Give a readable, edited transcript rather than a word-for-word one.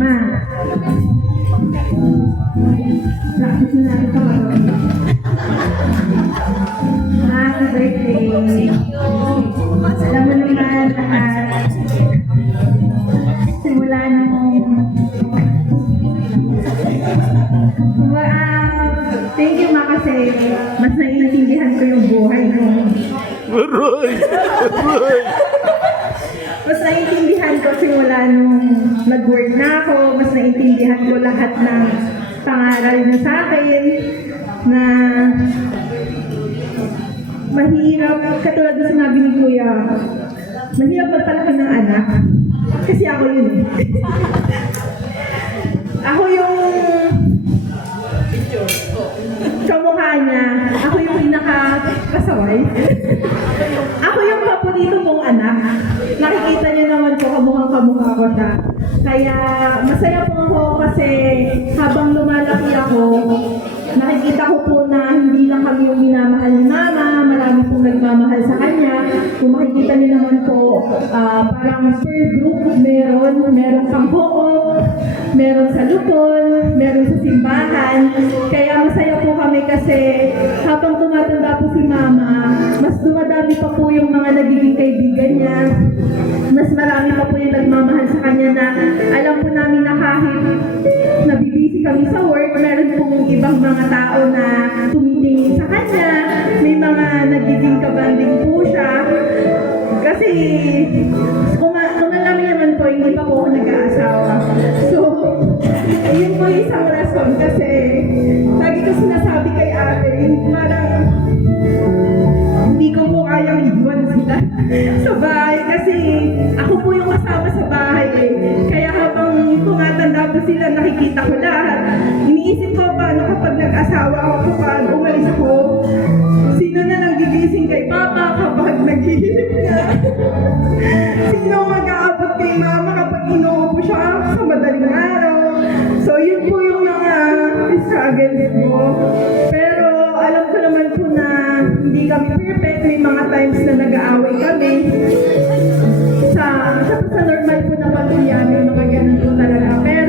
Ma. Practice na natin ito. Happy birthday. Alam mo naman lahat. Simula nung thank you ma kasi mas naiintindihan ko yung buhay mo. Mas naiintindihan ko simula nung nag-work na ako, mas naiintindihan ko lahat ng pangaral niyo sa akin na mahirap, katulad na sinabi ni Kuya, mahirap magpalaki ng anak. Kasi ako yun. Ako yung kamukha niya. Ako yung pinaka-kasaway. Ako yung paborito kong anak. Nakikita niyo naman po kamukhang-kamukha ko siya. Kaya masaya po ako kasi habang lumalaki ako, nakikita ko po na hindi lang kami yung minamahal ni Mama, marami pong nagmamahal sa kanya. Kung makikita niyo naman po, parang per group, meron pang Hoop, meron sa Lupon, meron sa simbahan. Kaya masaya po kami kasi habang tumatanda po si Mama, mas dumadami pa po yung mga nagiging kaibigan niya. Mas marami pa po yung nagmamahal sa kanya na alam po namin na kahit nabibisi kami sa work, meron pong ibang mga tao na tumitingin sa kanya, may mga nagiging kabanding po siya. Kasi kung alam niyo naman po, hindi pa po ako nag-aasawa. So, yun po yung isang rason kasi lagi ko sinasabi kay ate, parang hindi ko po kayang iwan sila sa bahay kasi ako po yung kasama sa bahay eh. Kaya habang tumatanda po sila, nakikita ko lahat. Iniisip ko paano kapag nag-asawa ako, kapag umalis ako, sino na lang gigising kay Papa kapag naghihilip niya? Sino mag-aabot kay Mama kapag inuupo siya sa madaling araw? So yun po yung mga struggles ko. Pero alam ko naman po na hindi kami perfect. May mga times na nag-aaway kami. Sa normal po na pamilya, may mga ganun po talaga. Pero